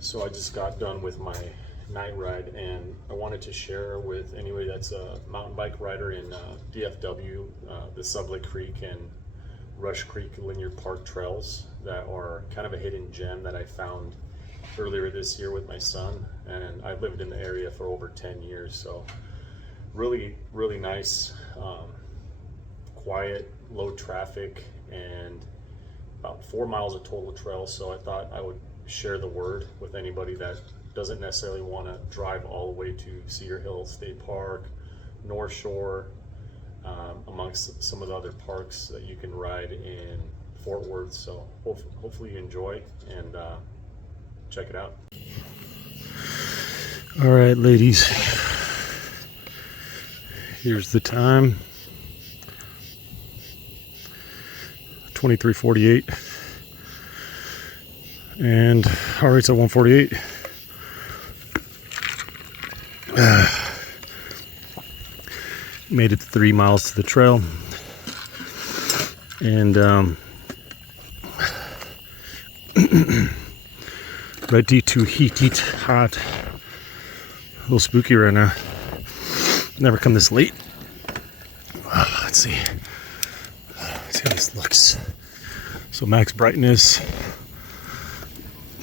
So I just got done with my night ride, and I wanted to share with anybody that's a mountain bike rider in DFW, the Sublett Creek and Rush Creek Linear Park trails that are kind of a hidden gem that I found earlier this year with my son. And I've lived in the area for over 10 years, so really nice, quiet, low traffic, and about 4 miles of total trail. So I thought I would share the word with anybody that doesn't necessarily want to drive all the way to Cedar Hill State Park, North Shore, amongst some of the other parks that you can ride in Fort Worth. So hopefully you enjoy and check it out. All right, ladies, here's the time, 23:48, and heart rate's at 148. Made it 3 miles to the trail, and ready to heat it hot. A little spooky right now. Never come this late. Let's see how this looks. So max brightness.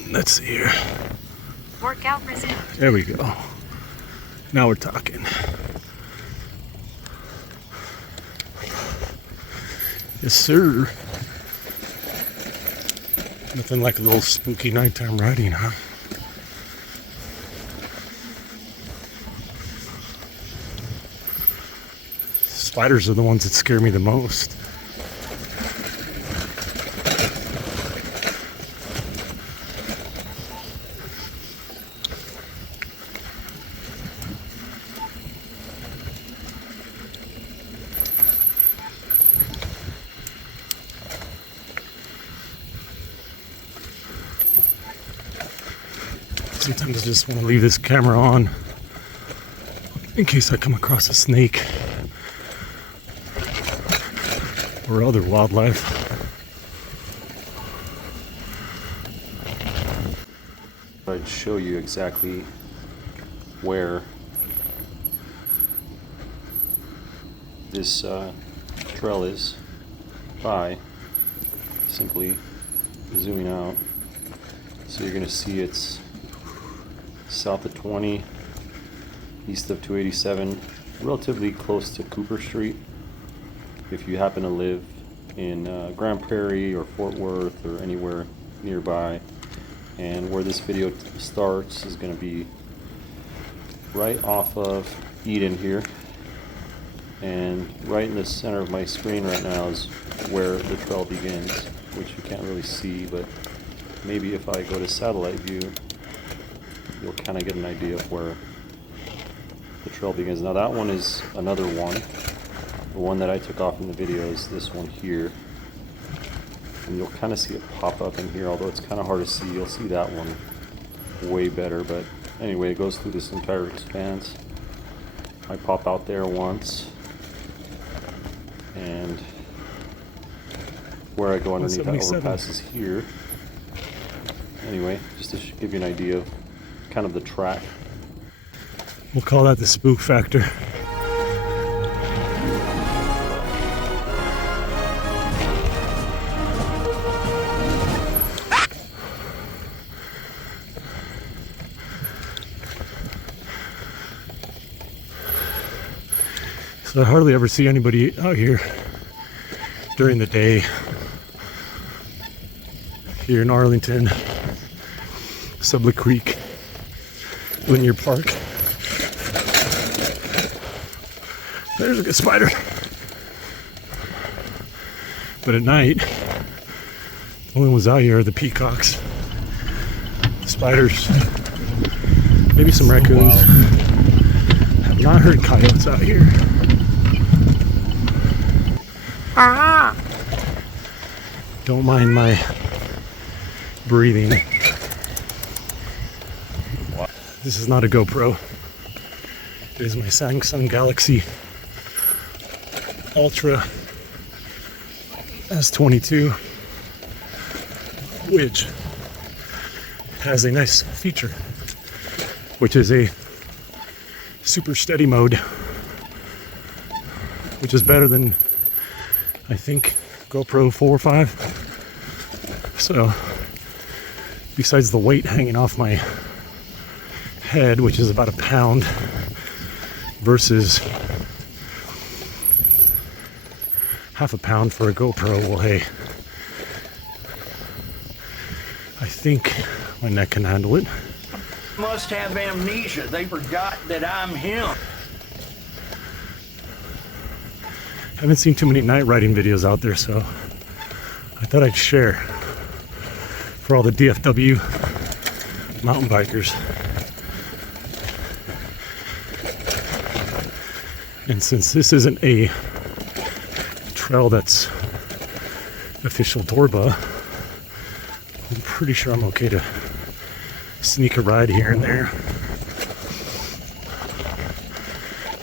Let's see here. Workout resumed. There we go. Now we're talking. Yes, sir. Nothing like a little spooky nighttime riding, huh? Spiders are the ones that scare me the most. Sometimes I just want to leave this camera on in case I come across a snake or other wildlife. I'd show you exactly where this trail is by simply zooming out. So you're going to see it's south of 20, east of 287, relatively close to Cooper Street. If you happen to live in Grand Prairie or Fort Worth or anywhere nearby, and where this video starts is going to be right off of Eden here, and right in the center of my screen right now is where the trail begins, which you can't really see, but maybe if I go to satellite view you'll kind of get an idea of where the trail begins. Now that one is another one. The one that I took off in the video is this one here, and you'll kind of see it pop up in here, although it's kind of hard to see. You'll see that one way better, but anyway, it goes through this entire expanse. I pop out there once, and where I go underneath that overpass is here. Anyway, just to give you an idea of kind of the track. We'll call that the spook factor. So I hardly ever see anybody out here during the day here in Arlington, Sublett Creek Linear Park. There's a good spider. But at night, the only ones out here are the peacocks, the spiders, maybe some raccoons. I've not heard coyotes out here. Don't mind my breathing. This is not a GoPro. It is my Samsung Galaxy Ultra S22, which has a nice feature, which is a super steady mode, which is better than I think GoPro 4 or 5. So besides the weight hanging off my head, which is about a pound versus half a pound for a GoPro, well, hey, I think my neck can handle it. Must have amnesia. They forgot that I'm him. Haven't seen too many night riding videos out there, so I thought I'd share for all the DFW mountain bikers. And since this isn't a trail that's official Dorba, I'm pretty sure I'm okay to sneak a ride here and there.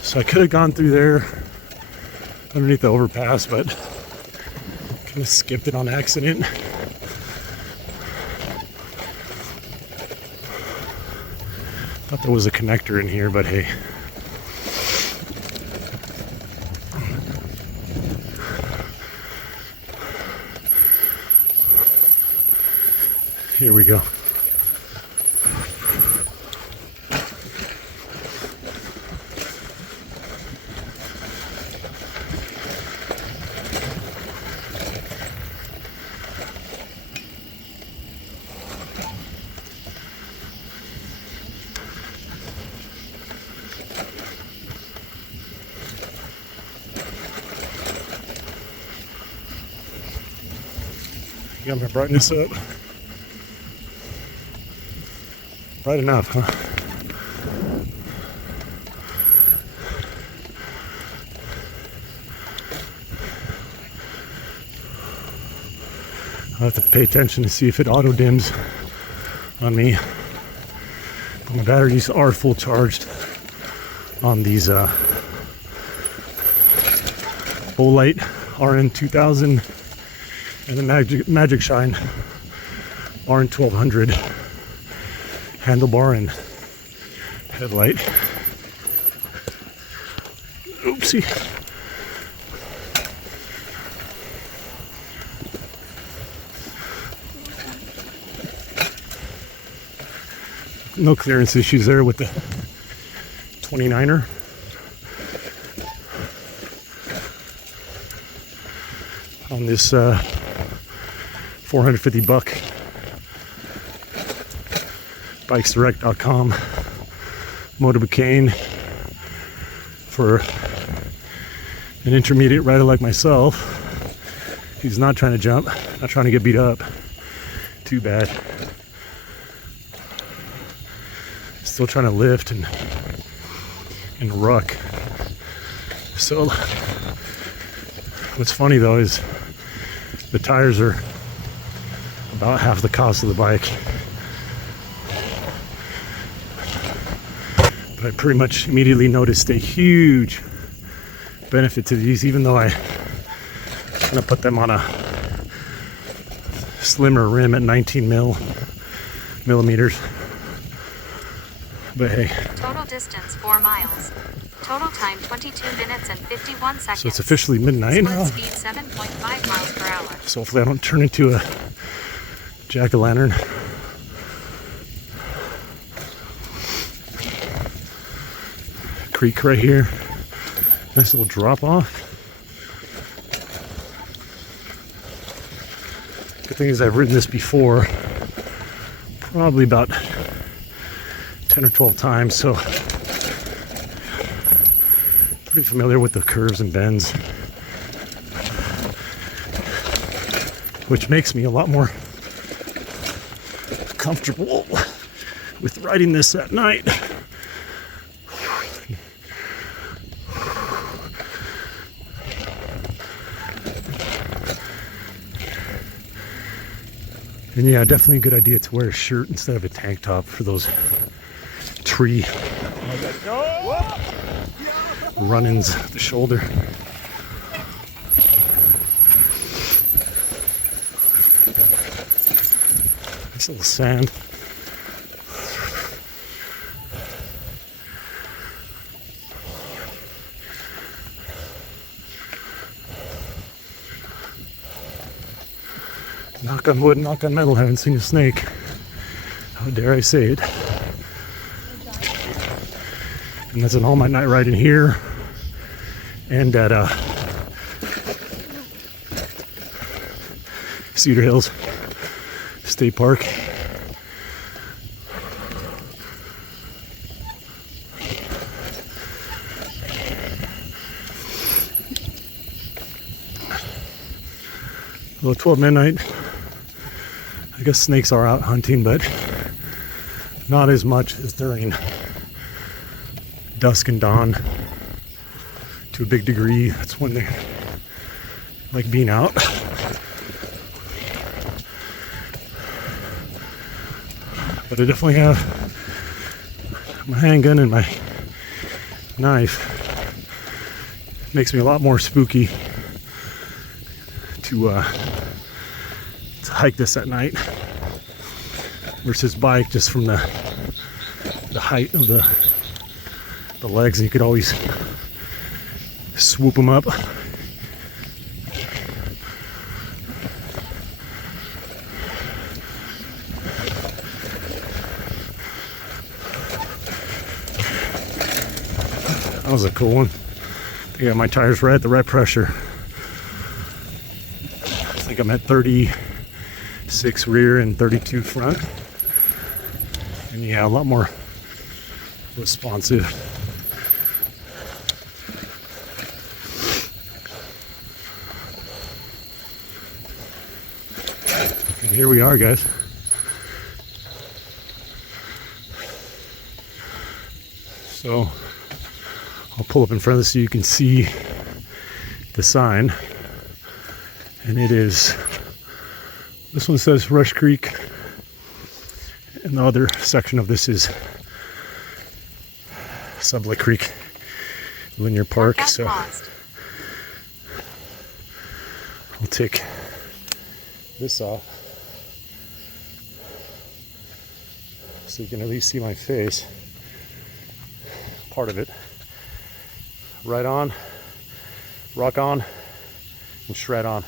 So I could have gone through there underneath the overpass, but kind of skipped it on accident. Thought there was a connector in here, but hey. Here we go. Got my brightness up. Bright enough, huh? I'll have to pay attention to see if it auto dims on me. But my batteries are full charged on these Sublett RN2000 and the Magic Shine RN1200 handlebar and headlight. Oopsie. No clearance issues there with the 29er. On this $450 bikesdirect.com motorbicane for an intermediate rider like myself. He's not trying to jump, not trying to get beat up. Too bad. Still trying to lift and ruck. So what's funny though is the tires are about half the cost of the bike. But I pretty much immediately noticed a huge benefit to these, even though I'm gonna put them on a slimmer rim at 19 millimeters. But hey. Total distance 4 miles. Total time 22 minutes and 51 seconds. So it's officially midnight. Split speed 7.5 miles per hour. So hopefully I don't turn into a jack-o'-lantern. Creek right here. Nice little drop off. Good thing is I've ridden this before. Probably about 10 or 12 times, so pretty familiar with the curves and bends, which makes me a lot more comfortable with riding this at night. And yeah, definitely a good idea to wear a shirt instead of a tank top for those tree run-ins the shoulder. Nice little sand. knock on wood, knock on metal, haven't seen a snake. How dare I say it? And that's an all-night night ride in here and at Cedar Hills State Park. Well, 12 midnight, I guess snakes are out hunting, but not as much as during dusk and dawn. To a big degree, that's when they like being out. But I definitely have my handgun and my knife. Makes me a lot more spooky to hike this at night versus bike, just from the height of the legs. You could always swoop them up. That was a cool one. I got my tires right at the right pressure. I think I'm at 36 rear and 32 front. And yeah, a lot more responsive. And here we are, guys. So I'll pull up in front of this so you can see the sign. And it is, this one says Rush Creek, and the other section of this is Sublett Creek Linear Park. So I'll take this off so you can at least see my face, part of it. Right on, rock on, and shred on.